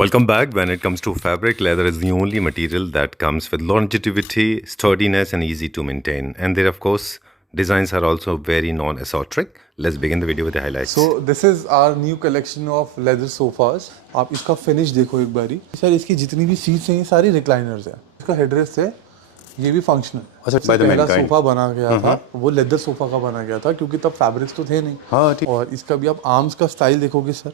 Welcome back. When it comes to fabric, leather is the only material that comes with longevity, sturdiness, and easy to maintain. And there, of course, designs are also very non-esoteric. Let's begin the video with the highlights. So this is our new collection of leather sofas. आप इसका finish देखो एक बारी sir, इसकी जितनी भी seats हैं ये सारी रिक्लाइनर्स हैं। इसका हेडरेस्ट है, ये भी फंक्शनल। अच्छा, पहला सोफा बना गया था वो लेदर सोफा का बना गया था क्योंकि तब फैब्रिक्स तो थे नहीं। हाँ, ठीक। और इसका भी आप आर्म्स का स्टाइल देखोगे सर,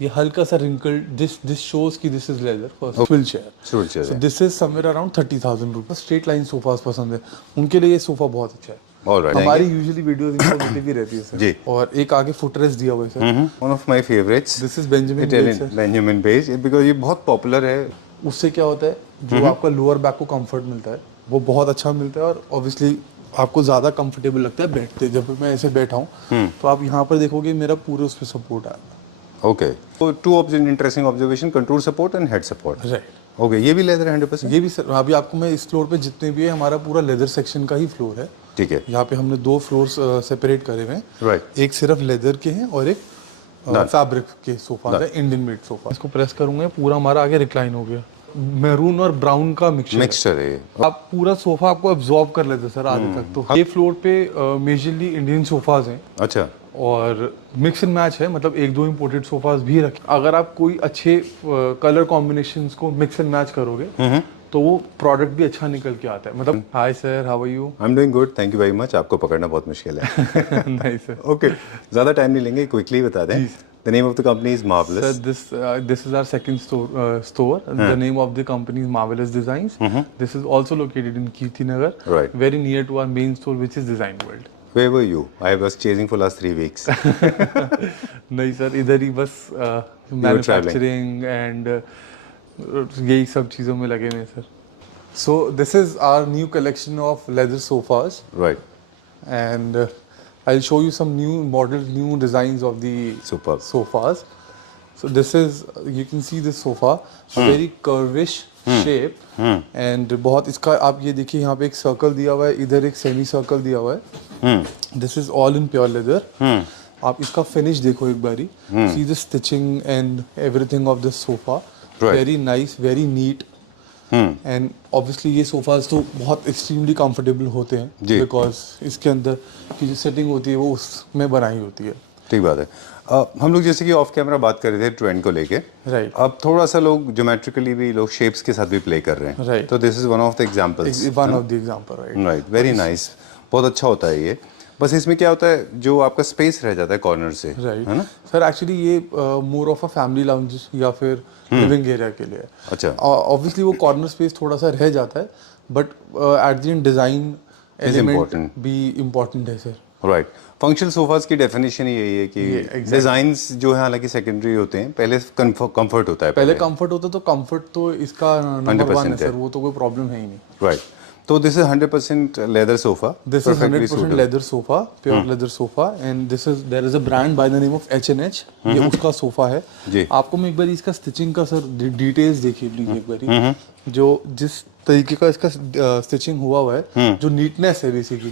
ये हल्का सा रिंकल, दिस शोज की this is leather for swirl chair. So this is somewhere around 30,000 rupees. Straight line sofas पसंद है उनके लिए ये सोफा बहुत अच्छा है। हमारी यूजुअली वीडियोस इन्फॉर्मेटिव भी रहती है सर जी। और एक आगे फुटरेस्ट दिया हुआ है sir, one of my favourites. This is Benjamin beige because ये बहुत पॉपुलर है। उससे क्या होता है, जो आपका लोअर बैक को कंफर्ट मिलता है वो बहुत अच्छा मिलता है और ऑब्वियसली आपको ज़्यादा कंफर्टेबल लगता है बैठते। जब मैं ऐसे बैठा हूँ तो आप यहाँ पर देखोगे मेरा पूरे उस पर सपोर्ट है। ओके, तो two interesting observation, control support and head support. Right. Okay, ये भी लेदर 100%? ये भी सर, अभी आपको मैं इस फ्लोर पे जितने भी है हमारा पूरा लेदर सेक्शन का ही फ्लोर है। ठीक है। यहाँ पे हमने दो फ्लोर्स सेपरेट करे हुए हैं। राइट। एक सिर्फ लेदर के हैं और एक फैब्रिक के सोफा है, इंडियन मेड सोफा। इसको प्रेस करूंगा पूरा हमारा आगे रिक्लाइन हो गया। मैरून और ब्राउन का मिक्सचर है। आप पूरा सोफा आपको एब्जॉर्ब कर लेते सर आगे तक। तो ये फ्लोर पे मेजरली इंडियन सोफाज हैं। अच्छा। और मिक्स एंड मैच है, मतलब एक दो इंपोर्टेड सोफास भी रखे। अगर आप कोई अच्छे कलर कॉम्बिनेशंस को मिक्स एंड मैच करोगे तो वो प्रोडक्ट भी अच्छा निकल के आता है। मतलब hi sir, how are you? I am doing good, thank you very much. आपको पकड़ना बहुत मुश्किल है। नहीं सर। ओके, ज़्यादा टाइम नहीं लेंगे, क्विकली बता दें। The name of the company is Marvelous. Sir, this is our second store. The name of the company is Marvelous Designs. This is also located in Kirtinagar, Right. very near to our main store, which is Design World. Where were you? I was chasing for last 3 weeks. नहीं sir, इधर ही बस manufacturing and यही सब चीज़ों में लगे हुए sir. So this is our new collection of leather sofas. Right. And I'll show you some new models, new designs of the Superb. sofas. So this is, you can see this sofa, a very curvish shape, and बहुत इसका आप ये देखिए यहाँ पे एक circle दिया हुआ है, इधर एक सेमी सर्कल दिया हुआ है। This is all in pure leather. आप इसका फिनिश देखो एक बारी, see the stitching and everything of this sofa. Right. Very nice, very neat. And obviously ये सोफाज तो बहुत एक्सट्रीमली कंफर्टेबल होते हैं बिकॉज इसके अंदर की जो सेटिंग होती है वो उसमें बनाई होती है। ठीक बात है। हम लोग जैसे कि ऑफ कैमरा बात कर रहे थे ट्रेंड को लेके। राइट। अब थोड़ा सा लोग ज्योमेट्रिकली भी लोग शेप्स के साथ भी प्ले कर रहे हैं। राइट। तो this is one of the examples. One of the example. Right. Right, very nice, बहुत अच्छा होता है ये। बस इसमें क्या होता है, जो आपका स्पेस रह जाता है कॉर्नर से, राइट, है ना सर? एक्चुअली ये more of a family lounge या फिर लिविंग एरिया के लिए। अच्छा। ऑब्वियसली वो कॉर्नर स्पेस थोड़ा सा रह जाता है but at the end design element भी इम्पोर्टेंट है सर। राइट। फंक्शनल सोफास की डेफिनेशन ही यही है कि डिजाइंस जो है हालांकि सेकेंडरी होते हैं, पहले कंफर्ट होता है। पहले कंफर्ट होता है, तो कंफर्ट तो इसका नंबर 1 है सर, वो तो कोई प्रॉब्लम है ही नहीं। राइट। तो this is 100% leather sofa. This is 100% leather sofa, pure leather sofa. And this is, there is a brand by the name of H&H। ये उसका सोफा है जी। आपको मैं एक बार इसका स्टिचिंग का सर डिटेल्स देखिए प्लीज एक बार, जो जिस तरीके का इसका स्टिचिंग हुआ है, जो नीटनेस है बेसिकली,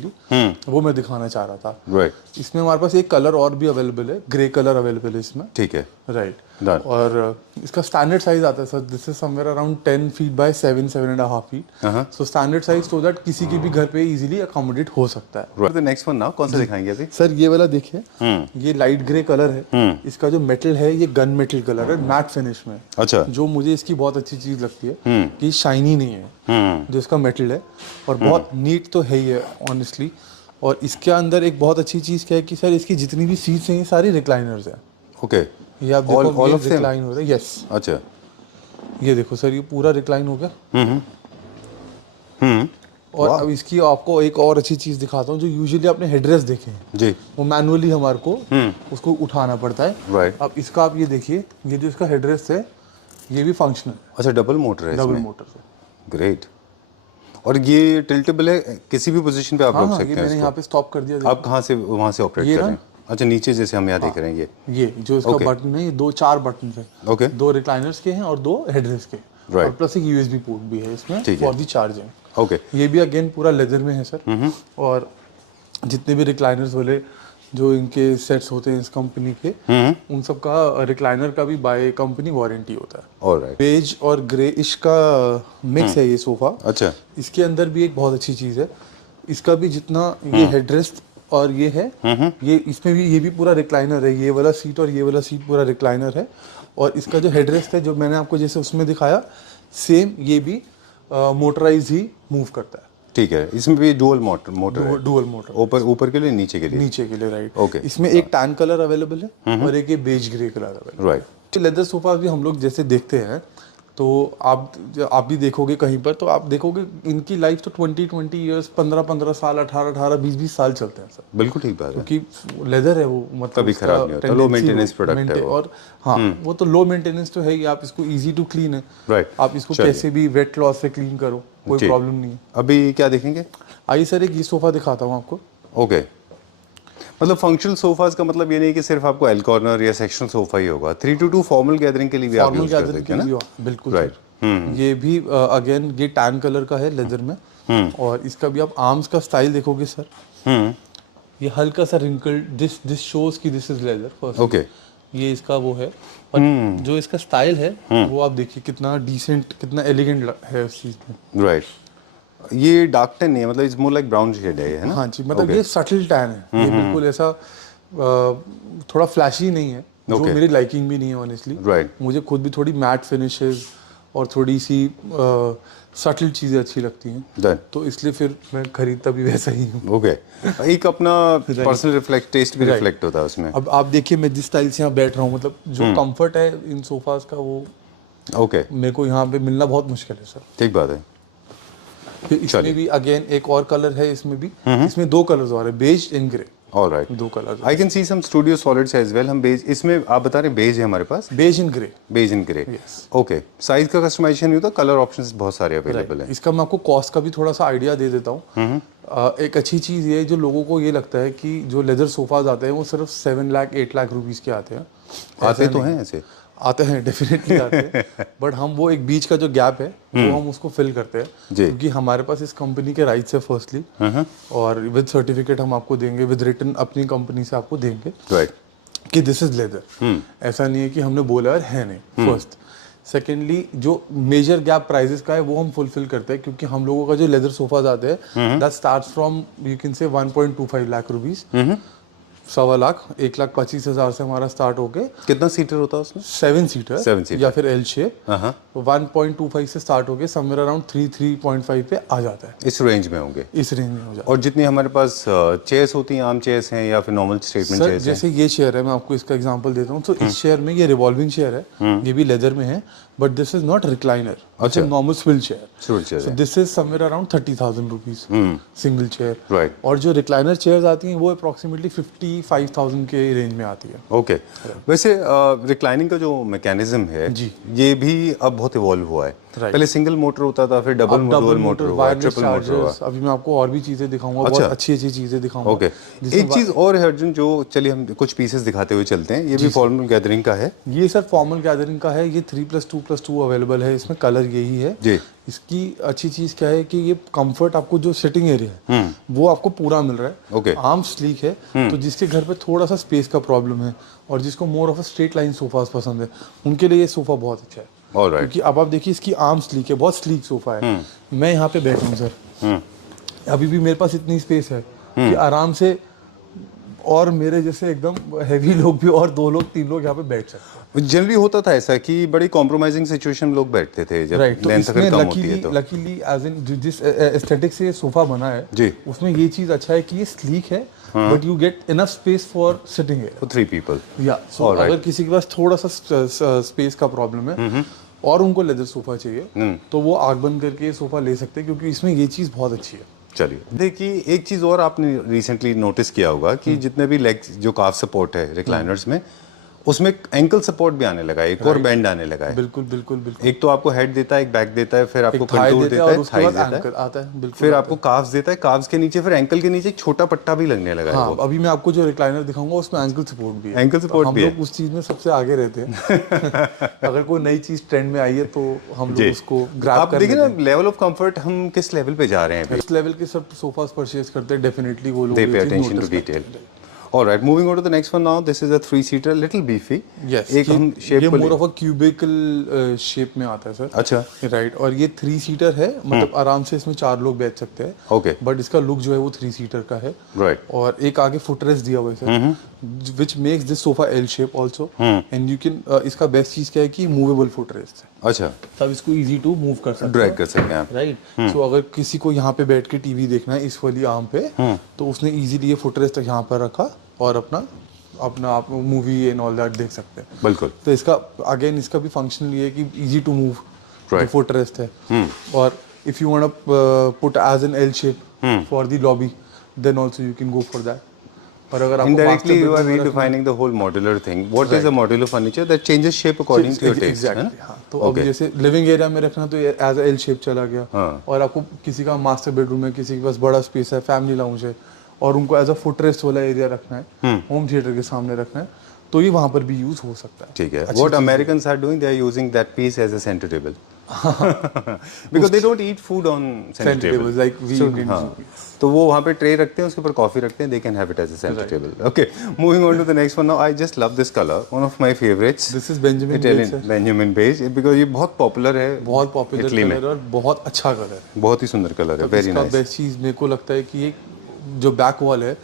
वो मैं दिखाना चाह रहा था। राइट। इसमें हमारे पास एक कलर और भी अवेलेबल है, ग्रे कलर अवेलेबल है इसमें। ठीक है। राइट। और इसका स्टैंडर्ड साइज आता है sir, this is somewhere around 10 feet by 7.5 feet. So standard size so that किसी की भी घर पे इजीली अकोमोडेट हो सकता है। द नेक्स्ट वन नाउ, कौन सा दिखाएंगे अभी? सर ये वाला देखिए, ये लाइट ग्रे कलर है। इसका जो मेटल है ये गन मेटल कलर है, मैट फिनिश में। अच्छा। जो मुझे इसकी बहुत अच्छी चीज लगती है कि शाइनी नहीं है जो इसका मेटल है, और बहुत नीट तो है ही है ऑनेस्टली। और इसके अंदर एक बहुत अच्छी चीज क्या है कि सर इसकी जितनी भी सीट्स हैं ये सारी रिक्लाइनर्स हैं। ओके। ये आप देखो, ये रिक्लाइन हो रहा है। यस। अच्छा, ये देखो सर, ये पूरा रिक्लाइन हो गया। और अब इसकी आपको एक और अच्छी चीज दिखाता हूँ, जो यूजुअली आपने हेडरेस्ट देखे हैं जी, वो मैनुअली हमारे को उसको उठाना पड़ता है। राइट। अब इसका आप ये देखिए, ये जो इसका हेडरेस्ट है ये भी फंक्शनल। अच्छा, डबल मोटर है? डबल मोटर से। ग्रेट। और ये टिल्टेबल है, किसी भी पोजीशन पे आप रख सकते हैं। मैंने यहाँ पे स्टॉप कर दिया। आप कहाँ से वहाँ से ऑपरेट कर रहे हैं? अच्छा, नीचे जैसे हम यहाँ देख रहे हैं ये जो इसका बटन है, ये 4 बटन है। ओके। 2 रिक्लाइनर्स के हैं और 2 हेडरेस्ट के। और प्लस एक USB पोर्ट भी है इसमें फॉर दी चार्जिंग। ओके। ये भी अगेन पूरा लेदर में है सर। और जितने भी रिक्लाइनर्स बोले जो इनके सेट्स होते हैं इस कंपनी के, उन सब का रिक्लाइनर का भी बाय कंपनी वारंटी होता है। ऑलराइट। बेज और ग्रेइश का मिक्स है ये सोफा। अच्छा। इसके अंदर भी एक बहुत अच्छी चीज है, इसका भी जितना ये हेडरेस्ट और ये है, ये इसमें भी ये भी पूरा रिक्लाइनर है। ये वाला सीट और ये वाला सीट पूरा रिक्लाइनर है। और इसका जो हेडरेस्ट है, जो मैंने आपको जैसे उसमें दिखाया, सेम ये भी मोटराइज ही मूव करता है। ठीक है, इसमें भी डुअल मोटर है। डुअल मोटर, ऊपर के लिए, नीचे के लिए। नीचे के लिए, राइट। ओके। इसमें एक टैन कलर अवेलेबल है और एक ये beige grey colour available. Right. Leather sofa भी हम लोग जैसे देखते हैं, तो आप भी देखोगे कहीं पर, तो आप देखोगे इनकी लाइफ तो 20 इयर्स, 15 साल, 18 20 साल चलते हैं सर। बिल्कुल ठीक बात है, क्योंकि लेदर है वो, मतलब कभी खराब नहीं होता, लो मेंटेनेंस प्रोडक्ट है वो। और हाँ, वो तो लो मेंटेनेंस तो है ही। आप इसको इजी टू क्लीन है, राइट। आप इसको कैसे भी वेट क्लॉथ से क्लीन करो, कोई प्रॉब्लम नहीं है। अभी क्या देखेंगे? आइए सर, एक ये सोफा दिखाता हूँ आपको। ओके। मतलब फंक्शनल सोफाज का मतलब ये नहीं कि सिर्फ आपको एल कॉर्नर या सेक्शनल सोफा ही होगा। 3-2 फॉर्मल गैदरिंग के लिए भी आप यूज कर सकते हैं ना? बिल्कुल, राइट। ये भी अगेन ये टैन कलर का है लेदर में। और इसका भी आप आर्म्स का स्टाइल देखोगे सर, ये हल्का सा रिंकल्ड, दिस शोज कि this is leather first. Okay. ये इसका वो है। और जो इसका स्टाइल है वो आप देखिए कितना डिसेंट, कितना एलिगेंट है उस चीज में। राइट। ये डार्क टैन नहीं है, मतलब it's more like brown shade है ना? हाँ जी, मतलब ये सटल टैन है। ये बिल्कुल ऐसा थोड़ा फ्लैशी नहीं है, जो मेरी लाइकिंग भी नहीं है ऑनेस्टली। राइट। मुझे खुद भी थोड़ी मैट फिनिशेस और थोड़ी सी सटल चीज़ें अच्छी लगती हैं, तो इसलिए फिर मैं खरीदता भी वैसा ही हूँ। ओके। एक अपना पर्सनल टेस्ट भी रिफ्लेक्ट होता है उसमें। अब आप देखिए, मैं जिस स्टाइल से यहाँ बैठ रहा हूँ, मतलब जो कंफर्ट है इन सोफाज का, वो ओके, मेरे को यहाँ पे मिलना बहुत मुश्किल है सर। ठीक बात है। फिर इसमें भी अगेन एक और कलर है, इसमें भी इसमें 2 कलर्स और है, beige and grey. Alright, 2 colour. I can see some studio solids as well. हम बेज, इसमें आप बता रहे हैं बेज है हमारे पास? Beige in grey. Beige in grey, okay. Size का कस्टमाइजेशन नहीं होता, कलर ऑप्शंस बहुत सारे अवेलेबल हैं। इसका मैं आपको कॉस्ट का भी थोड़ा सा आइडिया दे देता हूँ। एक अच्छी चीज़ ये है, जो लोगों को ये लगता है कि जो लेदर सोफाज आते हैं वो सिर्फ 7 लाख 8 लाख रुपीज़ के आते हैं। आते तो हैं ऐसे, आते हैं, डेफिनेटली आते हैं। बट हम वो एक बीच का जो गैप है वो हम उसको फिल करते हैं, क्योंकि हमारे पास इस कंपनी के राइट्स है फर्स्टली, और विद सर्टिफिकेट हम आपको देंगे, विद रिटन अपनी कंपनी से आपको देंगे, राइट, कि दिस इज लेदर। ऐसा नहीं है कि हमने बोला और है नहीं, फर्स्ट। सेकेंडली, जो मेजर गैप प्राइजेस का है वो हम फुलफिल करते हैं, क्योंकि हम लोगों का जो लेदर सोफाज आते हैं, that starts from you can say 1.25 lakh rupees, 1.25 lakh, 1,25,000 से हमारा स्टार्ट होके। कितना सीटर होता है उसमें? 7 सीटर या फिर एल शेप। 1.25 से स्टार्ट होके समवेयर अराउंड 3.5 पे आ जाता है। इस रेंज में होंगे? इस रेंज में हो जाता है। और जितनी हमारे पास चेयर्स होती हैं, आम चेयर्स हैं या फिर नॉर्मल स्टेटमेंट चेयर्स हैं? जैसे ये चेयर है, मैं आपको इसका एग्जांपल देता हूँ। तो इस चेयर में, ये रिवॉल्विंग चेयर है, ये भी लेदर में है, but this is not recliner, अच्छा, normal swivel chair. So this is somewhere around 30,000 rupees single chair. Right. और जो रिक्लाइनर चेयर्स आती हैं वो अप्रोक्सीमेटली 55,000 के रेंज में आती है। ओके। वैसे रिक्लाइनिंग का जो मैकेनिज्म है जी, ये भी अब बहुत इवॉल्व हुआ है। पहले सिंगल मोटर होता था, फिर डबल मोटर हुआ, ट्रिपल मोटर हुआ। अभी मैं आपको और भी चीजें दिखाऊंगा, बहुत अच्छी चीजें दिखाऊंगा। ओके। एक चीज और है अर्जुन, जो चलिए हम कुछ पीसेस दिखाते हुए चलते हैं। ये भी फॉर्मल गैदरिंग का है? ये सर फॉर्मल गैदरिंग का है। ये 3+2+2 अवेलेबल है, इसमें कलर यही है जी। इसकी अच्छी चीज क्या है कि ये कंफर्ट, आपको जो सिटिंग एरिया है वो आपको पूरा मिल रहा है। ओके। आर्म स्लीक है, तो जिसके घर पे थोड़ा सा स्पेस का प्रॉब्लम है और जिसको मोर of a straight line sofas पसंद है, उनके लिए ये सोफा बहुत अच्छा है। क्योंकि अब आप देखिए, इसकी आर्म स्लीक है, बहुत स्लीक सोफा है। मैं यहाँ पे बैठा हूँ सर, अभी भी मेरे पास इतनी स्पेस है कि आराम से, और मेरे जैसे एकदम हैवी लोग भी और 2 लोग 3 लोग यहाँ पे बैठ सकते हैं। जनरली होता था ऐसा कि बड़ी कॉम्प्रोमाइजिंग सिचुएशन में लोग बैठते थे जब लेंथ अगर कम होती है तो। लकीली एज इन जिस एस्थेटिक से ये सोफा बना है जी, उसमें ये चीज अच्छा है कि ये स्लीक है, but you get enough space for sitting for 3 people. या सो अगर किसी के पास थोड़ा सा स्पेस का प्रॉब्लम है और उनको लेदर सोफा चाहिए, तो वो आग बंद करके ये सोफा ले सकते हैं, क्योंकि इसमें ये चीज बहुत अच्छी है। चलिए, देखिए एक चीज और आपने रिसेंटली नोटिस किया होगा कि जितने भी लेग्स, जो काफ सपोर्ट है रिक्लाइनर्स में, उसमें एंकल सपोर्ट भी आने लगा है, एक और बैंड आने लगा है। बिल्कुल बिल्कुल बिल्कुल। एक तो आपको हेड देता है, एक बैक देता है, फिर आपको कंटूर देता है, थाइज देता है, फिर आपको काफ्स देता है, काफ्स के नीचे, फिर एंकल के नीचे एक छोटा पट्टा भी लगने लगा है। हाँ, अभी मैं आपको जो रिक्लाइनर दिखाऊंगा उसमें एंकल सपोर्ट भी है। एंकल सपोर्ट भी है। हम लोग उस चीज में सबसे आगे रहते हैं। अगर कोई नई चीज ट्रेंड में आई है तो हम लोग उसको ग्रैब कर लेते हैं। आप देखिए ना, लेवल ऑफ कंफर्ट हम किस लेवल पे जा रहे हैं। इस लेवल के सब सोफास परचेज करते हैं, डेफिनेटली वो लोग they pay attention to detail. Alright, moving on to the next one now. This is a 3-seater, little beefy. Yes, एक हम shape ये को मोर ऑफ अ क्यूबिकल शेप में आता है सर। अच्छा, राइट, और ये 3 सीटर है, मतलब आराम से इसमें 4 लोग बैठ सकते हैं। Okay. बट इसका लुक जो है वो 3 सीटर का है। Right. और एक आगे फुटरेस्ट दिया हुआ है sir, which makes this sofa L shape also. And you can, इसका बेस्ट चीज क्या है कि मूवेबल फुटरेस्ट है, अच्छा, तब इसको इजी टू मूव कर सकते ड्रैग हैं। कर सकते हैं आप। राइट, सो अगर किसी को यहाँ पे बैठ के टीवी देखना है इस वाली आर्म पे, तो उसने इजीली ये फुटरेस्ट यहाँ पर रखा और अपना अपना आप मूवी एंड ऑल दैट देख सकते हैं। बिल्कुल। तो इसका अगेन इसका भी फंक्शन ये है कि easy to move, Right. Foot rest है। और if you want put as an L shape for the lobby, then also you can go for that. और अगर आपको Indirectly, you are bedroom में रखना है- redefining the whole modular thing. What is a modular furniture that changes shape according to your taste? है Exactly, ना? हाँ। तो अभी जैसे लिविंग एरिया में रखना तो एज एल शेप चला गया। हाँ। और आपको किसी का मास्टर बेडरूम है, किसी के पास बड़ा स्पेस है, फैमिली लाउंज है, और उनको एज अ फुटरेस्ट वाला एरिया रखना है, होम थिएटर के सामने रखना है, तो ये वहां पर भी यूज हो सकता है। ठीक है। What Americans are doing, they are using that piece as a center table. Because they don't eat food on center Center table. tables, like we Indians हाँ, do. तो वो वहाँ पे ट्रे रखते हैं, उसके ऊपर कॉफी रखते हैं, they can have it as a center table. Okay, moving on to the next one now. I just love this color, one of my favorites. This is Benjamin Italian beige, sir। Benjamin beige, because ये बहुत popular है, बहुत popular Italy में, colour है और बहुत अच्छा colour है। बहुत ही सुंदर कलर है, वेरी इसका नाइस। बेस्ट चीज मेरे को लगता है कि ये जो बैक वॉल है,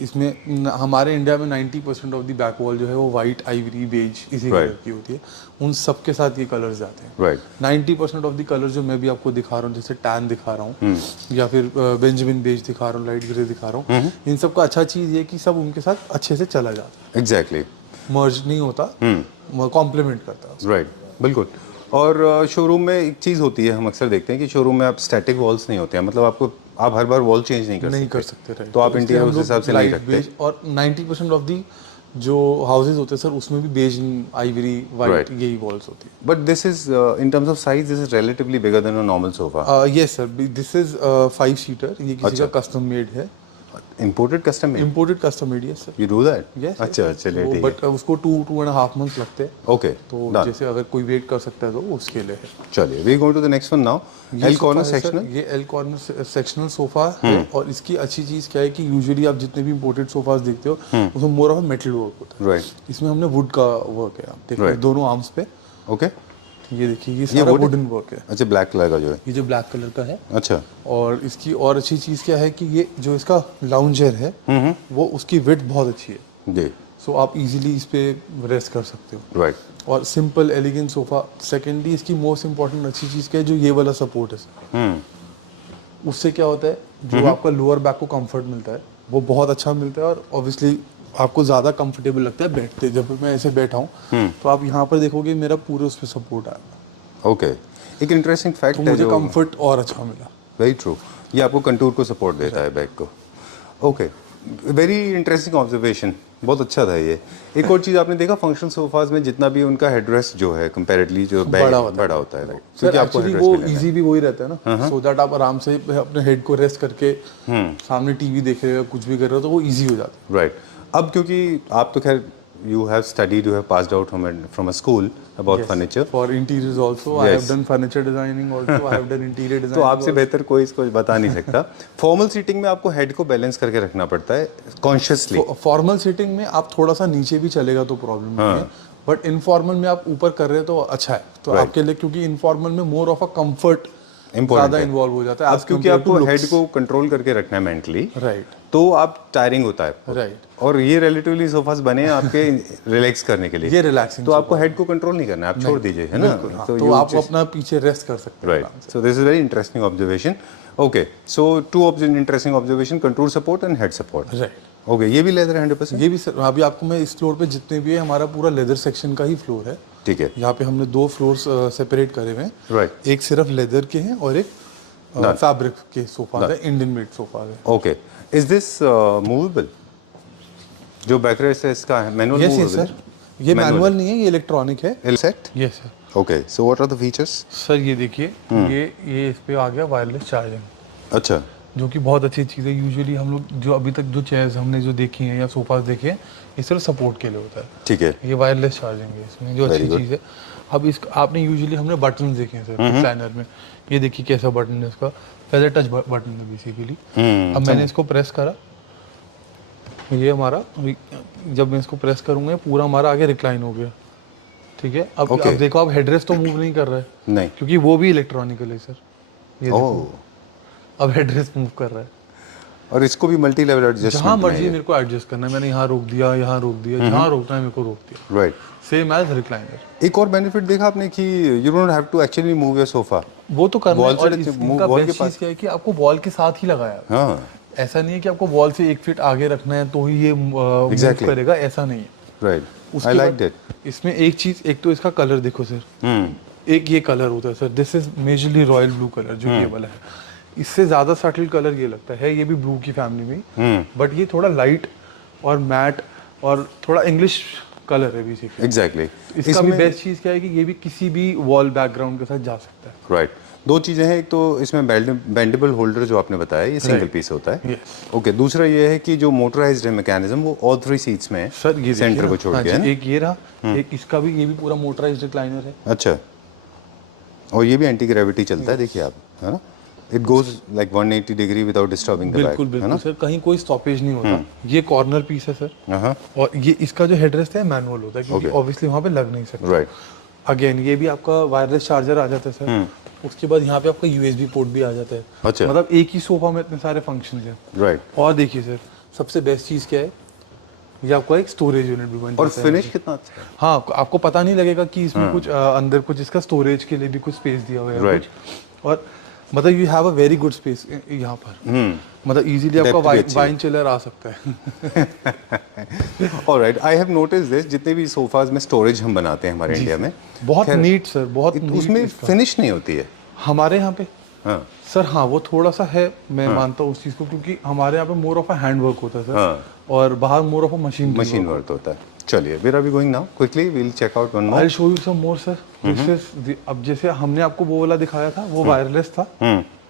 इसमें हमारे इंडिया में 90% ऑफ द बैक वॉल जो है वो वाइट, आइवरी, बेज इसी Right. कलर की होती है। उन सब के साथ ये कलर्स जाते हैं। राइट, 90% ऑफ द कलर जो मैं भी आपको दिखा रहा हूँ, जैसे टैन दिखा रहा हूँ या फिर बेंजामिन बेज दिखा रहा हूँ, लाइट ग्रे दिखा रहा हूँ, इन सब का अच्छा चीज ये है कि सब उनके साथ अच्छे से चला जाता एग्जैक्टली, है, मर्ज नहीं होता, कॉम्प्लीमेंट करता है। राइट, बिल्कुल। और शोरूम में एक चीज़ होती है, हम अक्सर देखते हैं कि शोरूम में आप स्टैटिक वॉल्स नहीं होते हैं, मतलब आपको आप हर बार वॉल चेंज नहीं कर सकते। राइट। तो आप इंटीरियर उस हिसाब से नहीं रखते। और 90% ऑफ दी जो हाउसेज होते हैं सर, उसमें भी बेज, आइवरी, वाइट Right. यही वॉल्स होती but this is in terms of size, this is relatively bigger than a normal sofa. है। Yes sir, this is 5 seater, ये किसी का कस्टम मेड है, imported custom made, imported custom made है sir. You do that? Yes, अच्छा, चलिए ठीक है। बट उसको 2.5 मंथ लगते हैं, ओके, तो जैसे अगर कोई वेट कर सकता है तो उसके लिए है। चलिए we go to the next one now. ये एल सोफा कॉर्नर है सर, सेक्शनल। ये एल कॉर्नर सेक्शनल सोफा है। और इसकी अच्छी चीज क्या है कि यूजुअली आप जितने भी इंपोर्टेड सोफास देखते हो उसमें मोर ऑफ मेटल वर्क होता है। राइट, इसमें हमने वुड का वर्क है, आप देखिए Right. दोनों आर्म्स पे, ओके, ये देखिए ये सारा wood है? वुडन वर्क है। अच्छा, ब्लैक कलर का जो है, ये जो ब्लैक कलर का है, अच्छा, और इसकी और अच्छी चीज क्या है कि ये जो इसका लाउंजर है वो उसकी विड्थ बहुत अच्छी है, जी, सो आप इजीली इस पे रेस्ट कर सकते हो। राइट, और सिंपल एलिगेंट सोफा। सेकेंडली इसकी मोस्ट इंपॉर्टेंट अच्छी चीज क्या है, जो ये वाला सपोर्ट है सर, उससे क्या होता है, जो आपका लोअर बैक को कंफर्ट मिलता है वो बहुत अच्छा मिलता है, और ऑब्वियसली आपको ज़्यादा कंफर्टेबल लगता है बैठते। जब मैं ऐसे बैठा हूँ तो आप यहाँ पर देखोगे मेरा पूरे उस पर सपोर्ट आएगा, ओके। एक इंटरेस्टिंग फैक्ट तो है मुझे जो कंफर्ट और अच्छा मिला। वेरी ट्रू, ये आपको कंटूर को सपोर्ट देता है बैक को। ओके, वेरी इंटरेस्टिंग ऑब्जर्वेशन, बहुत अच्छा था ये। एक और चीज़ आपने देखा, फंक्शनल सोफाज में जितना भी उनका हेडरेस्ट जो है कंपैरेटली जो बैक बड़ा होता है, राइट, सर क्योंकि आपको एक्चुअली headrest वो मिलेगा। इजी भी वही रहता है ना, सो दैट आप आराम से अपने हेड को रेस्ट करके सामने टीवी देख रहे हो, कुछ भी कर रहे हो, तो वो इजी हो जाता है। राइट, अब क्योंकि आप तो खैर you have studied, you have passed out from a school about furniture, for interiors also I have done furniture designing also, I have done interior तो डिजाइनिंग। आपसे बेहतर कोई इसको बता नहीं सकता। फॉर्मल सीटिंग में आपको हेड को बैलेंस करके रखना पड़ता है कॉन्शियसली। फॉर्मल सीटिंग में आप थोड़ा सा नीचे भी चलेगा तो प्रॉब्लम नहीं है, बट इनफॉर्मल में आप ऊपर कर रहे हो तो अच्छा है, तो आपके लिए, क्योंकि इनफॉर्मल में मोर ऑफ अ कंफर्ट ज्यादा इन्वॉल्व हो जाता है। अब क्योंकि आपको हेड को कंट्रोल करके रखना है मेंटली, राइट, तो आप टायरिंग होता है, राइट, और ये रिलेटिवली सोफास बने हैं आपके रिलैक्स करने के लिए, ये रिलैक्सिंग, तो आपको हेड को कंट्रोल नहीं करना है, आप छोड़ दीजिए, है ना, तो आप अपना पीछे रेस्ट कर सकते हैं। Right, so this is very interesting observation. Okay, so two interesting observation, control support and head support. Right, okay, ये भी लेदर 100%? ये भी सर, अभी आपको मैं इस फ्लोर पे जितने भी है, हमारा पूरा लेदर सेक्शन का ही फ्लोर है। ठीक है, यहाँ पे हमने 2 फ्लोर्स सेपरेट करे हुए हैं, राइट, एक सिर्फ लेदर के हैं और एक फैब्रिक के सोफा है, इंडियन मेड सोफा है। ओके। Is this movable? जो बैकरेस्ट है इसका है मैनुअल? यस यस सर, ये मैनुअल नहीं है, ये इलेक्ट्रॉनिक है। Set? Yes sir. Okay, so what are the features? Sir ये देखिए, ये इस पे आ गया वायरलेस चार्जिंग, अच्छा, जो कि बहुत अच्छी चीज़ है। यूजुअली हम लोग जो अभी तक जो चेयर्स हमने जो देखी हैं या सोफास देखे हैं, ये सिर्फ सपोर्ट के लिए होता है। ठीक है, ये वायरलेस चार्जिंग है इसमें, जो अच्छी चीज़ है। अब इस आपने यूजुअली हमने बटन देखे हैं सर प्लानर में, ये देखिए कैसा बटन है इसका, फेदर टच बटन है बेसिकली। अब मैंने इसको प्रेस करा ये हमारा जब मैं इसको प्रेस करूंगा ये पूरा हमारा आगे रिक्लाइन हो गया, ठीक है। अब Okay. अब देखो आप हेडरेस्ट तो मूव नहीं कर रहा है नहीं। क्योंकि वो भी इलेक्ट्रॉनिकल है सर। ये देखो ओह, अब हेडरेस्ट मूव कर रहा है। और इसको भी मल्टी लेवल जहाँ एडजस्टमेंट मर्जी मेरे को एडजस्ट करना है, मैंने यहाँ रोक दिया, यहाँ रोक दिया, जहाँ रोकना है मेरे को रोक दिया। राइट। Same as recliner. एक और बेनिफिट देखा आपने कि you don't have to actually move your sofa. वो तो करना है, Wall से और move इसका wall के बेस्ट पास। चीज़ क्या है कि आपको वॉल के साथ ही लगाया है। हाँ, ऐसा नहीं है कि आपको वॉल से 1 फीट आगे रखना है तो ही ये मूव Exactly. करेगा, ऐसा नहीं है। राइट, उसके आई लाइक बाद दैट। इसमें एक चीज़, एक तो इसका कलर देखो सर, एक ये कलर होता है sir, this is majorly royal blue colour जो ये वाला है। इससे ज़्यादा सटल कलर ये लगता है, ये भी ब्लू की फैमिली में, बट ये थोड़ा लाइट और मैट और थोड़ा इंग्लिश कलर है बेसिकली। एग्जैक्टली। इसका भी बेस्ट चीज़ क्या है कि ये भी किसी भी वॉल बैकग्राउंड के साथ जा सकता है। राइट, दो चीज़ें हैं, एक तो इसमें बेंडेबल होल्डर जो आपने बताया ये सिंगल Right. पीस होता है। Yes. ओके, दूसरा ये है कि जो मोटराइज्ड है मैकेनिज्म वो ऑल 3 सीट्स में है, सर ये सेंटर देखिए को ना, छोड़ हाँ के, जी, है ना? एक ये रहा, एक इसका भी, ये भी पूरा मोटराइज्ड रिक्लाइनर है। अच्छा, और ये भी एंटी ग्रेविटी चलता है, देखिए आप, है ना? It goes like 180 degree without disturbing the back, बिल्कुल है बिल्कुल ना? सर, कहीं कोई स्टॉपेज नहीं होता। ये कॉर्नर पीस है सर, हाँ, और ये इसका जो हेडरेस्ट है मैनुअल होता है क्योंकि Okay. ऑब्वियसली वहाँ पे लग नहीं सकता। राइट। अगेन ये भी आपका वायरलेस चार्जर आ जाता है सर। उसके बाद यहाँ पे आपका यूएसबी पोर्ट भी आ जाता है। अच्छा। मतलब एक ही सोफा में इतने सारे फंक्शन हैं। राइट, और देखिए सर, सबसे बेस्ट चीज़ क्या है, ये आपको एक स्टोरेज यूनिट भी बन और जाता है। फिनिश कितना अच्छा है। हाँ, आपको पता नहीं लगेगा कि इसमें कुछ अंदर कुछ इसका स्टोरेज के लिए भी कुछ स्पेस दिया हुआ है। Right. कुछ। और मतलब you have a very good space यहाँ पर। मतलब इजीली आपका Depth भी अच्छी है। वाइन चिलर आ सकता है। Alright, I have notice this, जितने भी सोफाज में स्टोरेज हम बनाते हैं हमारे इंडिया में, बहुत खैर, नीट सर, बहुत neat उसमें इसका। फिनिश नहीं होती है। हमारे यहाँ पे हाँ, सर, हाँ वो थोड़ा सा है, मैं मानता हूँ उस चीज़ को, क्योंकि हमारे यहाँ पे more of a hand work होता है सर। हाँ। और बाहर more of a machine work होता है। चलिए, where are we going now? Quickly we will check out one I more. Show you some more sir. This is, अब जैसे हमने आपको वो वाला दिखाया था, वो वायरलेस था,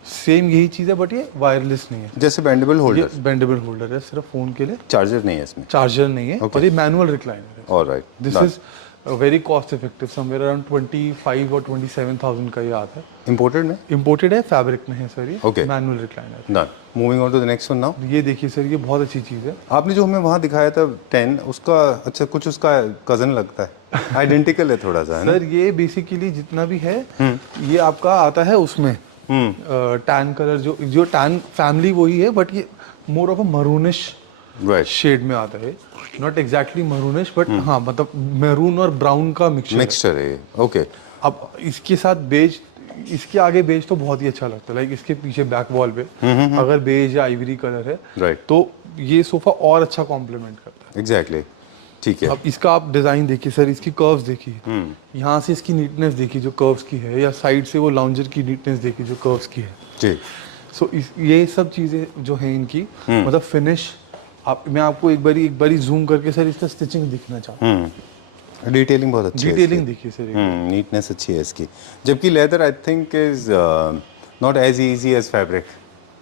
सेम यही चीज़ है, बट ये वायरलेस नहीं है। जैसे बेंडेबल ये होल्डर, बेंडेबल होल्डर है सिर्फ फोन के लिए, चार्जर नहीं है इसमें। चार्जर नहीं है। Okay. और ये मैनुअल रिक्लाइनर है। Alright, this is very cost effective, somewhere around 25 और 27,000 का ये आता है। इंपोर्टेड में। इम्पोर्टेड है, फैब्रिक में है सर ये। Okay. Manual recliner. Done, moving on to the next one now. ये देखिए सर, ये बहुत अच्छी चीज़ है। आपने जो हमें वहाँ दिखाया था 10, उसका अच्छा कुछ उसका कजन लगता है, आइडेंटिकल है थोड़ा सा, है ना? सर ये बेसिकली जितना भी है, ये आपका आता है उसमें टैन कलर, जो टैन फैमिली वही है, बट ये more of a maroonish right, shade में आता है। नॉट एग्जैक्टली मरूनिश, बट हाँ मतलब मैरून और ब्राउन का मिक्सचर। मिक्सचर है। ओके, अब इसके साथ बेज, इसके आगे बेज तो बहुत ही अच्छा लगता है, लाइक इसके पीछे बैक वॉल पे अगर बेज या आइवरी कलर है, राइट, तो ये सोफा और अच्छा कॉम्प्लीमेंट करता है। एग्जैक्टली, ठीक है। अब इसका आप डिजाइन देखिए सर, इसकी कर्व्स देखिए, यहाँ से इसकी नीटनेस देखिए जो कर्व्स की है, या साइड से वो लाउंजर की नीटनेस देखिए जो कर्व्स की है। जी, सो ये सब चीजें जो है इनकी, मतलब फिनिश, मैं आपको एक बारी जूम करके सर इसका स्टिचिंग दिखना चाहता हूँ। डिटेलिंग बहुत अच्छी है। डिटेलिंग देखिए सर। नीटनेस अच्छी है इसकी, जबकि leather I think is not as easy as fabric.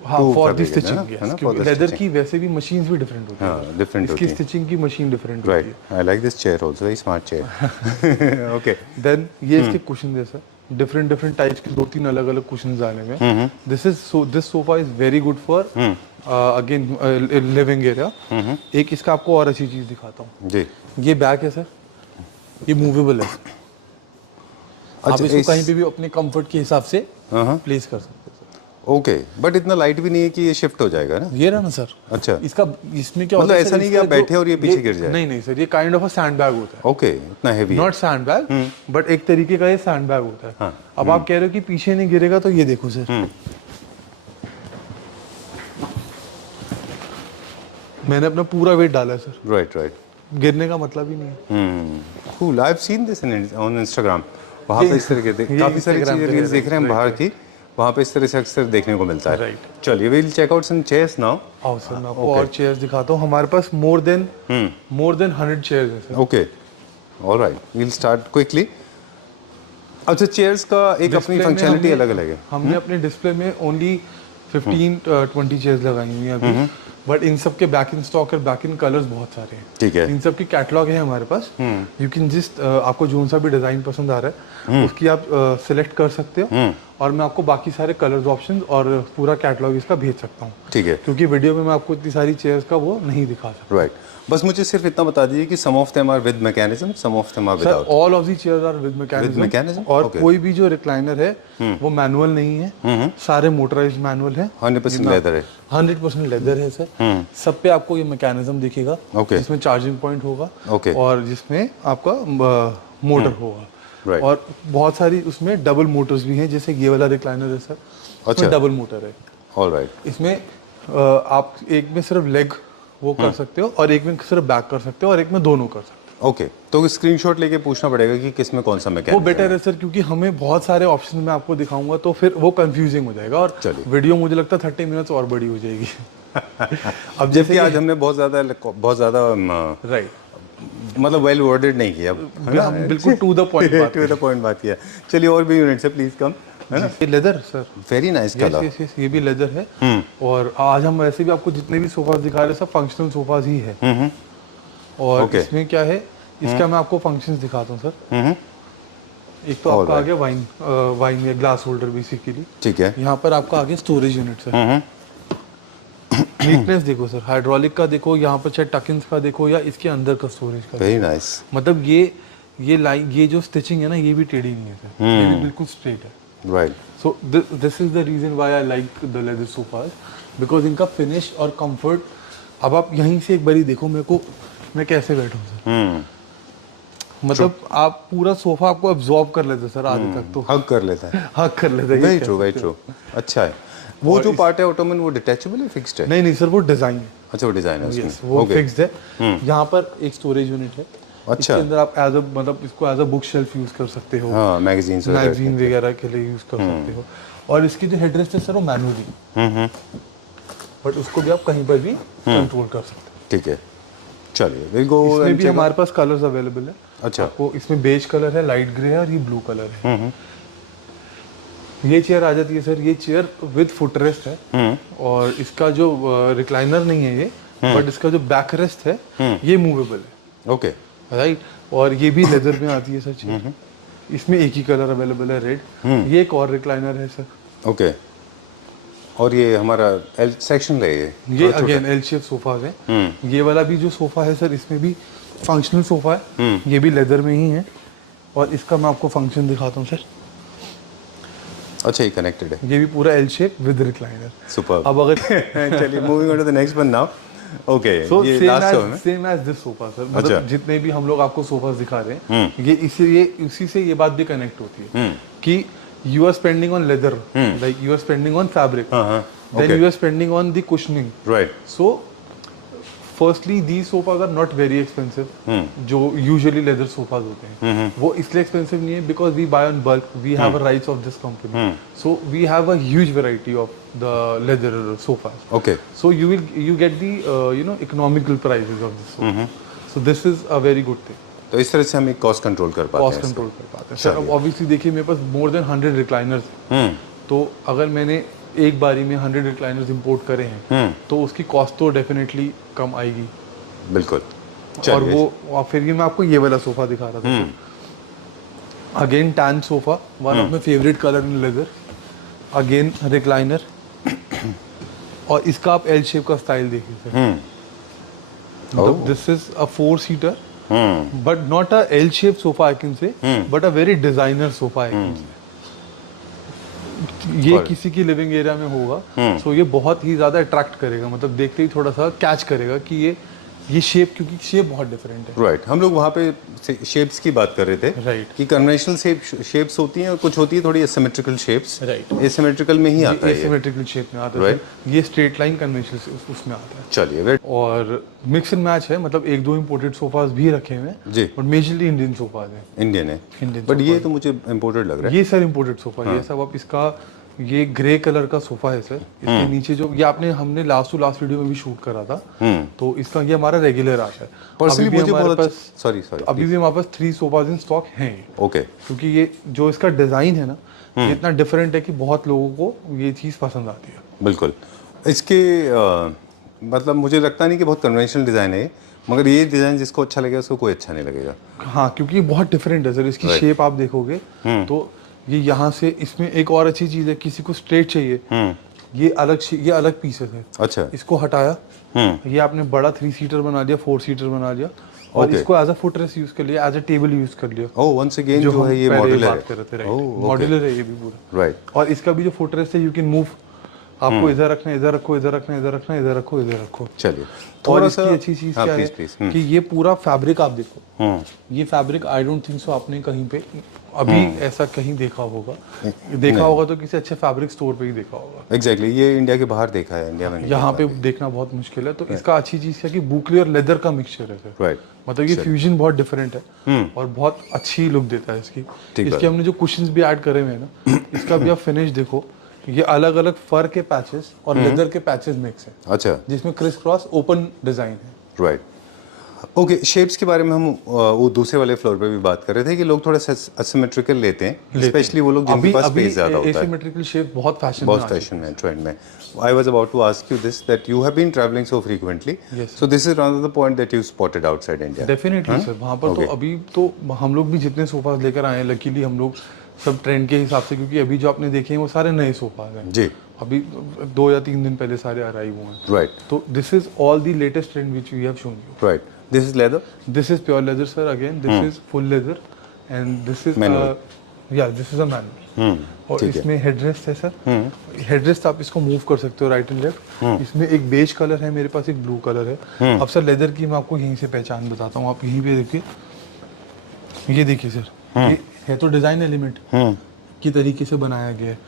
हाँ, फॉर द स्टिचिंग, है ना? क्योंकि लेदर की वैसे भी मशीन्स भी डिफरेंट होती हाँ, है। different इसकी होती हैं। स्टिचिंग की मशीन डिफरेंट होती है। Right, I like this chair also, very smart chair. Okay, then ये इसके कुशन है सर, डिफरेंट टाइप्स के 2-3 अलग अलग कुशन आने में। This sofa is very good for again living area. एक इसका आपको और अच्छी चीज दिखाता हूँ, जी। ये बैक है सर, ये मूवेबल है। आप अच्छा, इसको कहीं पे भी अपने कंफर्ट के हिसाब से हाँ, प्लेस कर सकते हैं सर। ओके, बट इतना लाइट भी नहीं है कि ये शिफ्ट हो जाएगा ना? ये रहा ना सर। अच्छा, इसका इसमें क्या मतलब होता है ऐसा सर, नहीं कि इसका आप बैठे जो- और ये पीछे गिर जाए? नहीं सर, ये kind of a sand bag होता है। ओके, इतना heavy. Not sand bag, but एक तरीके का ये सैंड बैग होता है। हाँ, अब आप कह रहे हो कि पीछे नहीं गिरेगा, तो ये देखो सर, मैंने अपना पूरा वेट डाला है सर, राइट, राइट। गिरने का मतलब ही नहीं है। Cool, I have seen this on Instagram. वहाँ ये- पे इस तरह के ये काफ़ी सारी Instagram चीज़ें पे रील्स है, देख रहे हैं हम बाहर की, वहाँ पे इस तरह से अक्सर देखने को मिलता है। Right. चलिए, we will check out some chairs now. आओ सर, मैं आपको और चेयर्स दिखाता हूँ। हमारे पास मोर देन 100 चेयर्स है sir. Okay, alright, we will start quickly. अच्छा, चेयर्स का एक अपनी डिस्प्ले में फंक्शनलिटी हमने- अलग अलग है। हमने अपने डिस्प्ले में ओनली 15-20 चेयर्स लगाई हुई हैं अभी, बट इन सब के बैक इन स्टॉक और बैक इन कलर्स बहुत सारे हैं। ठीक है, इन सब की कैटलॉग है हमारे पास। यू कैन जस्ट, आपको जो सा भी डिजाइन पसंद आ रहा है उसकी आप सिलेक्ट कर सकते हो, और मैं आपको बाकी सारे कलर्स ऑप्शन और पूरा कैटलॉग इसका भेज सकता हूँ, ठीक है। क्योंकि वीडियो में मैं आपको इतनी सारी चेयर्स का वो नहीं दिखा सकता। राइट, बस मुझे सिर्फ इतना बता दीजिए कि some of them are with mechanism, some of them are sir without. All of the chairs are with mechanism, और कोई भी जो रिक्लाइनर है वो मैनुअल नहीं है, सारे मोटराइज्ड मैनुअल है, 100% लेदर है। 100% लेदर है सर। सब पे आपको ये मैकेनिज्म दिखेगा, जिसमें चार्जिंग पॉइंट होगा, और जिसमें आपका मोटर होगा। Right. और बहुत सारी उसमें डबल मोटर्स भी हैं, जैसे ये वाला रिक्लाइनर है सर, उसमें डबल मोटर है। ऑलराइट। इसमें आप एक में सिर्फ लेग वो कर सकते हो, और एक में सिर्फ बैक कर सकते हो, और एक में दोनों कर सकते हो। ओके, तो स्क्रीनशॉट लेके पूछना पड़ेगा कि किस में कौन सा मैकेनिज्म। वो बेटर है सर, क्योंकि हमें बहुत सारे ऑप्शन मैं आपको दिखाऊंगा तो फिर वो कंफ्यूजिंग हो जाएगा, और वीडियो मुझे लगता है 30 मिनट्स और बड़ी हो जाएगी। अब जबकि आज हमने बहुत ज़्यादा राइट, मतलब वेल वर्डेड नहीं किया, बिल्कुल to the point to the point बात किया। चलिए और भी यूनिट से प्लीज कम, है ना? ये leather sir, very nice colour. Yes, ये भी लेदर है। और आज हम वैसे भी आपको जितने भी सोफास दिखा रहे हैं सब फंक्शनल सोफास ही है। और इसमें क्या है, इसका मैं आपको फंक्शंस दिखाता हूँ सर। एक तो आपका आ गया वाइन या ग्लास होल्डर बेसिकली, ठीक है। यहाँ पर आपका आ गया स्टोरेज यूनिट सर। नीटनेस देखो सर, हाइड्रोलिक का देखो, यहाँ पर चाहे टकिन्स का देखो या इसके अंदर का स्टोरेज का, वेरी नाइस। मतलब ये लाइन, ये जो स्टिचिंग है ना, ये भी टेढ़ी नहीं है सर, ये भी बिल्कुल स्ट्रेट है। Right. So this is the reason why I like the leather sofas, because इनका फिनिश और कंफर्ट। अब आप यहीं से एक बारी देखो मेरे को, मैं कैसे बैठूं सर, मतलब आप पूरा सोफा आपको अब्सॉर्ब कर लेते सर आधे तक, तो हग कर लेता है। हग कर लेते हैं। Very true, very true. अच्छा है। वो जो पार्ट है ऑटोमन, वो डिटैचेबल है, फिक्स्ड है? नहीं सर, वो डिजाइन है। अच्छा, वो डिजाइन है उसमें। यस, वो फिक्स्ड है। यहाँ पर एक स्टोरेज यूनिट है। अच्छा। इसके अंदर आप एज अ मतलब इसको as a book shelf use कर सकते हो, हाँ, मैगजीन वगैरह के लिए यूज कर सकते हो। और इसकी जो हेडरेस्ट है सर, वो मैनुअली, बट उसको भी आप कहीं पर भी कंट्रोल कर सकते हो। ठीक है, चलिए विल गो। इसमें भी हमारे पास कलर्स अवेलेबल है। अच्छा। आपको इसमें बेज कलर है, लाइट ग्रे है, और ये ब्लू कलर है। ये चेयर आ जाती है सर, ये चेयर विद फुटरेस्ट है, और इसका जो रिक्लाइनर नहीं है ये, बट इसका जो बैक रेस्ट है ये मूवेबल है। Okay, right. और ये भी लेदर में आती है सर चेयर। इसमें एक ही कलर अवेलेबल है, रेड। ये एक और रिक्लाइनर है सर। ओके। और ये हमारा एल सेक्शन है, ये अगेन एल शेप सोफा है। ये वाला भी जो सोफा है सर, इसमें भी फंक्शनल सोफा है, ये भी लेदर में ही है। और इसका मैं आपको फंक्शन दिखाता हूँ सर। अच्छा, ये कनेक्टेड है। ये भी पूरा L shape with recliner. Super. अब अगर चलिए moving on to the next one now. Okay, ये लास्ट वन है। Same as this sofa sir, मतलब जितने भी हम लोग आपको सोफास दिखा रहे हैं, ये इसी से ये बात भी कनेक्ट होती है कि you are spending on leather, like you are spending on fabric, then you are spending on the cushioning, right? So firstly these sofas are not very expensive, जो usually leather sofas होते हैं, वो इसलिए expensive नहीं है because we buy on bulk, we have a rights of this company, so we have a huge variety of the leather sofas. Okay, so you get the economical prices of this sofa. So this is a very good thing. तो इस तरह से हम एक cost control कर पाते हैं। Cost control कर पाते हैं सर। अब ऑब्वियसली देखिए मेरे पास मोर देन 100 रिक्लाइनर्स हैं, तो अगर मैंने एक बारी में 100 रिक्लाइनर्स इंपोर्ट करे हैं तो उसकी कॉस्ट तो डेफिनेटली कम आएगी। बिल्कुल। और वो फिर ये मैं आपको ये वाला सोफा दिखा रहा था, again tan sofa, one of my favourite colour in leather, again recliner, और इसका आप एल शेप का स्टाइल देखिए सर। मतलब this is a 4 seater, but not a L-shaped sofa I can say, but a very designer sofa I can say. ये किसी की living area में होगा, सो ये बहुत ही ज्यादा अट्रैक्ट करेगा, मतलब देखते ही थोड़ा सा कैच करेगा कि ये शेप, क्योंकि शेप बहुत डिफरेंट है। राइट, हम लोग वहाँ पे शेप्स की बात कर रहे थे। राइट। कि कन्वेंशनल शेप्स होती हैं और कुछ होती है थोड़ी एसिमेट्रिकल शेप्स। राइट। एसिमेट्रिकल में ही आता है, एसिमेट्रिकल शेप में आता है, ये स्ट्रेट लाइन कन्वेंशनल उसमें आता है। चलिए, और मिक्स एंड मैच है, मतलब एक दो इंपोर्टेड सोफास भी रखे हुए हैं जी, बट मेजरली इंडियन सोफास हैं। इंडियन है, बट ये तो मुझे इम्पोर्टेड लग रहा है। ये सर इम्पोर्टेड सोफा, ये सब आप इसका, ये ग्रे कलर का सोफा है सर। इसके नीचे जो ये हमने लास्ट वीडियो में भी शूट करा था, तो इसका ये हमारा रेगुलर आता है। पर्सनली मुझे बहुत सॉरी अभी भी हमारे पास 3 सोफाज इन स्टॉक हैं। ओके। क्योंकि ये जो इसका डिजाइन है ना, ये इतना डिफरेंट है कि बहुत लोगों को ये चीज पसंद आती है। बिल्कुल। इसके मतलब मुझे लगता नहीं कि बहुत कन्वेंशनल डिजाइन है, मगर ये डिजाइन जिसको अच्छा लगेगा उसको कोई अच्छा नहीं लगेगा। हाँ, क्योंकि ये बहुत डिफरेंट है सर। इसकी शेप आप देखोगे तो ये यहाँ से इसमें एक और अच्छी चीज है, किसी को स्ट्रेट चाहिए, ये अलग पीसेस है। अच्छा। इसको हटाया, ये आपने बड़ा 3 सीटर बना लिया, 4 सीटर बना लिया, और Okay. इसको एज अ फुटरेस्ट यूज कर लिया, एज अ टेबल यूज कर लिया। ओह वंस अगेन जो है ये मॉड्यूलर बात कर रहे थे, Oh, राइट, okay. मॉड्यूलर है ये भी पूरा, राइट। और इसका भी जो फुटरेस्ट है, यू कैन मूव, आपको इधर रखना, इधर रखो, इधर रखना, इधर रखना, इधर रखो, इधर रखो। चलिए और थोड़ा इसकी सा अच्छी चीज हाँ, क्या प्लीज है कि ये पूरा फैब्रिक आप देखो, ये fabric I don't think so आपने कहीं पे अभी ऐसा कहीं देखा होगा, देखा होगा तो किसी अच्छे फैब्रिक स्टोर पे ही देखा होगा। एग्जैक्टली ये इंडिया के बाहर देखा है, इंडिया में नहीं यहाँ पे देखा देखना बहुत मुश्किल है। तो इसका अच्छी चीज क्या है कि बुकली और लेदर का मिक्सचर है सर, राइट। मतलब ये फ्यूजन बहुत डिफरेंट है और बहुत अच्छी लुक देता है इसकी। इसके हमने जो कुशन्स भी ऐड करे हुए हैं ना, इसका भी आप फिनिश देखो, ये अलग अलग फर के पैचेस और लेदर के पैचेस मिक्स है, अच्छा। जिसमें क्रिस क्रॉस ओपन डिजाइन है। राइट। ओके, शेप्स के बारे में हम वो दूसरे वाले फ्लोर पे भी बात कर रहे थे कि लोग थोड़ा सा असिमेट्रिकल लेते हैं, स्पेशली वो लोग जिनके पास स्पेस ज्यादा होता है। एसिमेट्रिकल शेप बहुत फैशन बहुत फैशन में, ट्रेंड में। I was about to ask you this that you have been travelling so frequently, so this is one of the point that you spotted outside India. Definitely sir, वहाँ पर तो अभी तो हम लोग भी जितने सोफाज लेकर आए हैं, लकीली हम लोग सब ट्रेंड के हिसाब से, क्योंकि अभी जो आपने देखे हैं वो सारे नए सोफाज हैं जी, अभी 2 या 3 दिन पहले सारे अराइव हुए हैं। राइट। तो this is all the latest trend which we have shown you. Right, this is leather, this is pure leather sir, again this is full leather, and this is या दिस इज अ मैनुअल। और इसमें headrest है sir, headrest आप इसको move कर सकते हो right and left. इसमें एक बेज कलर है, मेरे पास एक ब्लू कलर है। अब सर लेदर की मैं आपको यहीं से पहचान बताता हूँ, आप यहीं पे देखिए, ये देखिए सर, ये है तो डिजाइन एलिमेंट की तरीके से बनाया गया है,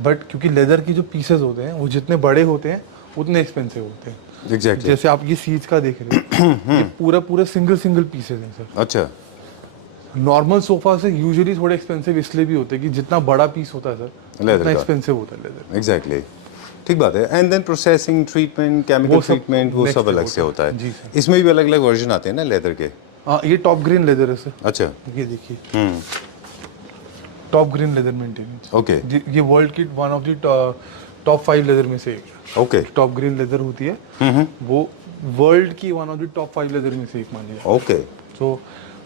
बट क्योंकि लेदर की जो पीसेस होते हैं वो जितने बड़े होते हैं उतने एक्सपेंसिव होते हैं। एग्जैक्टली। जैसे आप ये सीट्स का देख रहे हो, ये पूरा सिंगल पीसेस हैं सर। अच्छा। नॉर्मल सोफा से यूजुअली थोड़े एक्सपेंसिव इसलिए भी होते हैं कि जितना बड़ा पीस होता है सर लेदर उतना का एक्सपेंसिव होता है लेदर। एग्जैक्टली, ठीक बात है। And then processing, treatment, chemical वो सब ट्रीटमेंट, वो next सब अलग होता से होता जी है। सर। इसमें भी अलग अलग वर्जन आते हैं ना लेदर के। हाँ, ये टॉप ग्रीन लेदर है सर, अच्छा। ये देखिए, top green leather maintenance. Okay. ये वर्ल्ड की one of the top 5 leather में से एक है। ओके। टॉप ग्रीन लेदर होती है, वो वर्ल्ड की one of the top 5 leather में से एक मान लिया। ओके। तो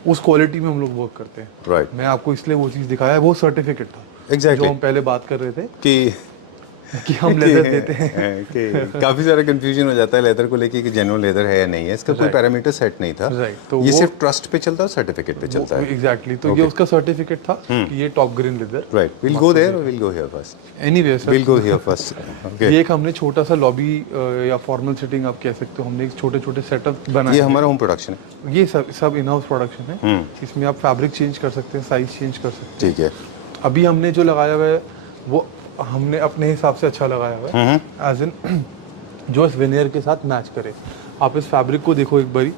उस क्वालिटी में हम लोग वर्क करते हैं। राइट। मैं आपको इसलिए वो चीज़ दिखाया है, वो सर्टिफिकेट था एग्जैक्टली जो हम पहले बात कर रहे थे कि हम लेदर देते हैं। कि काफी सारा कंफ्यूजन हो जाता है लेदर को लेके कि जेन्युइन लेदर है या नहीं है। इसका कोई पैरामीटर सेट नहीं था। राइट। तो ये वो सिर्फ ट्रस्ट पे चलता है, सर्टिफिकेट पे चलता है। एग्जैक्टली, तो ये उसका सर्टिफिकेट था कि ये top green leather. Right, will go there और will go here first. Anyway sir, will go here first. Okay, ये एक हमने छोटा सा लॉबी या फॉर्मल सेटिंग आप कह सकते हो, हमने एक छोटे सेटअप बनाए। ये हमारा होम प्रोडक्शन है। ये सब इन हाउस प्रोडक्शन है। इसमें आप फैब्रिक चेंज कर सकते हैं, साइज चेंज कर सकते ठीक है। हैं। अभी हमने जो लगाया हुआ है वो हमने अपने हिसाब से अच्छा लगाया हुआ है, एज इन जो इस वेनियर के साथ मैच करे। आप इस फैब्रिक को देखो एक बारी,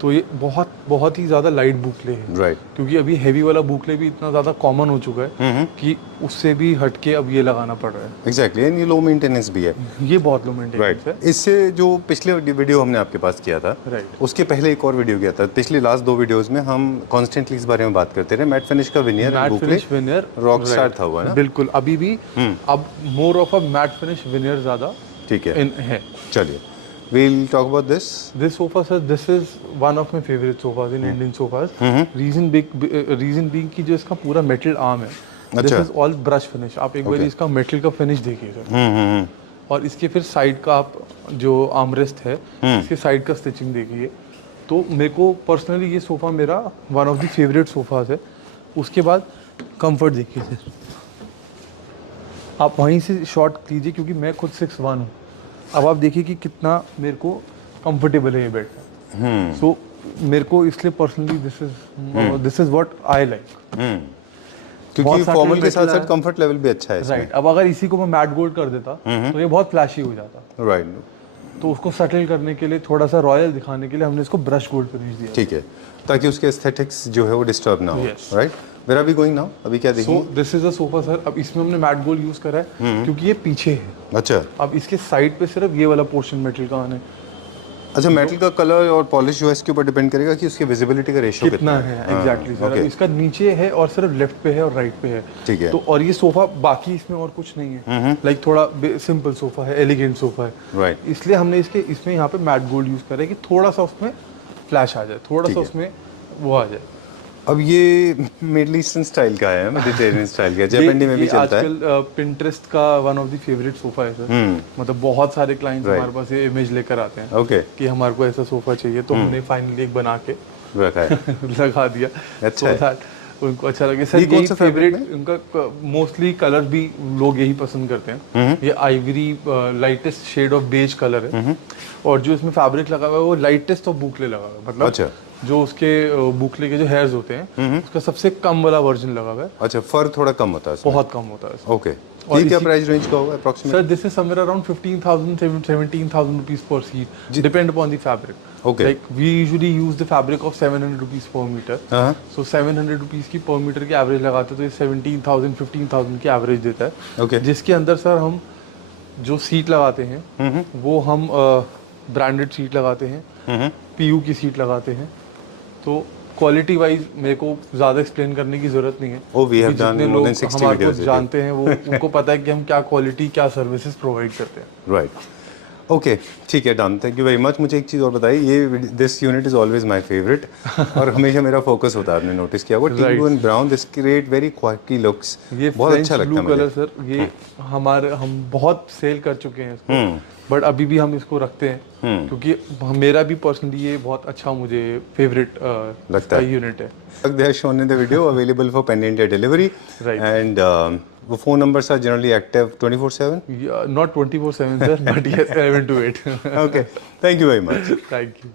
तो ये बहुत ही ज्यादा लाइट बुकले है। राइट। क्योंकि अभी हैवी वाला बुकले भी इतना ज्यादा कॉमन हो चुका है कि उससे भी हटके अब ये लगाना पड़ रहा है। एग्जैक्टली, एंड ये लो मेंटेनेंस भी है। ये बहुत लो मेंटेनेंस राइट। है। इससे जो पिछले वीडियो हमने आपके पास किया था, राइट, उसके पहले एक और वीडियो किया था। पिछले लास्ट 2 वीडियोस में हम कॉन्स्टेंटली इस बारे में बात करते रहे। मैट फिनिश का veneer, matte finish veneer rock star था हुआ ना। बिल्कुल, अभी भी अब मोर of a matte finish veneer ज्यादा ठीक है। है। चलिए, we'll talk about this. This sofa, sir, this is one of my favorite sofas in Indian sofas. Reason being कि जो इसका पूरा metal arm है, this is all brush finish. आप एक बार इसका metal का finish देखिए सर, और इसके फिर साइड का आप जो आर्मरेस्ट है, इसके साइड का स्टिचिंग देखिए। तो मेरे को पर्सनली ये सोफा मेरा one of the favourite sofas है। उसके बाद कंफर्ट देखिए सर, आप वहीं से शॉट लीजिए क्योंकि मैं खुद 6'1" हूँ। अब आप देखिए कि कितना मेरे को कंफर्टेबल है ये बेड। सो मेरे को इसलिए personally this is what I like. क्योंकि फॉर्मल के साथ साथ कंफर्ट लेवल भी अच्छा है इसमें। राइट। अब अगर इसी को मैं मैट गोल्ड कर देता तो ये बहुत फ्लैशी हो जाता। राइट। तो उसको सटल करने के लिए, थोड़ा सा रॉयल दिखाने के लिए हमने इसको ब्रश गोल्ड फिनिश दिया। ठीक है, ताकि उसके एस्थेटिक्स जो है वो डिस्टर्ब ना हो। Right. Where are we going now? अभी क्या देखेंगे? So this is a sofa sir. अब इसमें हमने मैट गोल्ड यूज करा है क्योंकि ये पीछे है। अच्छा। अब इसके साइड पे सिर्फ ये वाला पोर्शन मेटल का आना है। अच्छा, मेटल का कलर और पॉलिश जो है इसके ऊपर डिपेंड करेगा कि उसकी विजिबिलिटी का रेशियो कितना है। Exactly sir. अब इसका नीचे है और सिर्फ लेफ्ट पे है और राइट पे है। ठीक है। तो और ये सोफा बाकी इसमें और कुछ नहीं है, लाइक थोड़ा सिंपल सोफा है, एलिगेंट सोफा है। राइट। इसलिए हमने इसमें यहाँ पे मैट गोल्ड यूज करा है कि थोड़ा सा उसमें फ्लैश आ जाए, थोड़ा सा उसमें वो आ जाए। अब ये मिडल ईस्टर्न स्टाइल का है, मेडिटेरियन स्टाइल का, जापानी में भी चलता है। आजकल पिंटरेस्ट का one of the favourite sofa है सर। मतलब बहुत सारे क्लाइंट्स हमारे पास ये इमेज लेकर आते हैं ओके, कि हमारे को ऐसा सोफा चाहिए, तो हमने फाइनली एक बना के रखा है। लगा दिया। अच्छा so है। that उनको अच्छा लगे सर। ये कौन यही सा fabric फेवरेट उनका मोस्टली कलर भी लोग यही पसंद करते हैं। ये ivory lightest shade of beige colour है, और जो इसमें फैब्रिक लगा हुआ है वो लाइटेस्ट ऑफ बुकले लगा हुआ है। मतलब अच्छा, जो उसके बुकले के जो हेयर्स होते हैं उसका सबसे कम वाला वर्जन लगा हुआ है। अच्छा, फर थोड़ा कम होता है इसमें। बहुत कम होता है इसमें। ओके, ये क्या प्राइस रेंज का होगा approximate? Sir this is somewhere around 15,000 17,000 rupees per seat, depend upon the fabric. Okay. Like we usually use the fabric of 700 rupees per meter. So 700 rupees की per meter की average लगाते हैं, तो ये 17,000 15,000 की average देता है। Okay. जिसके अंदर सर हम जो सीट लगाते हैं वो हम ब्रांडेड सीट लगाते हैं, पीयू की सीट लगाते हैं। तो क्वालिटी वाइज मेरे को ज़्यादा एक्सप्लेन करने की ज़रूरत नहीं है। we have done जितने more लोग than 60 हमारे को videos जानते हैं वो उनको पता है कि हम क्या क्वालिटी क्या सर्विसेज प्रोवाइड करते हैं। राइट, ओके, ठीक है, done, thank you very much. मुझे एक चीज़ और बताइए, ये this unit is always my favourite और हमेशा मेरा फोकस होता है, आपने नोटिस किया वो टीगू and brown, this create very क्वाकी लुक्स, ये बहुत अच्छा लगता है ब्लू कलर मुझे। सर, ये हम बहुत सेल कर चुके हैं इसको, बट अभी भी हम इसको रखते हैं क्योंकि मेरा भी पर्सनली ये बहुत अच्छा मुझे फेवरेट लगता है यूनिट है। They are shown in the video, available for pan India delivery. Right. And the phone numbers are generally active 24/7. Not 24/7 sir, but yes 7 to 8. Okay, thank you very much. Thank you.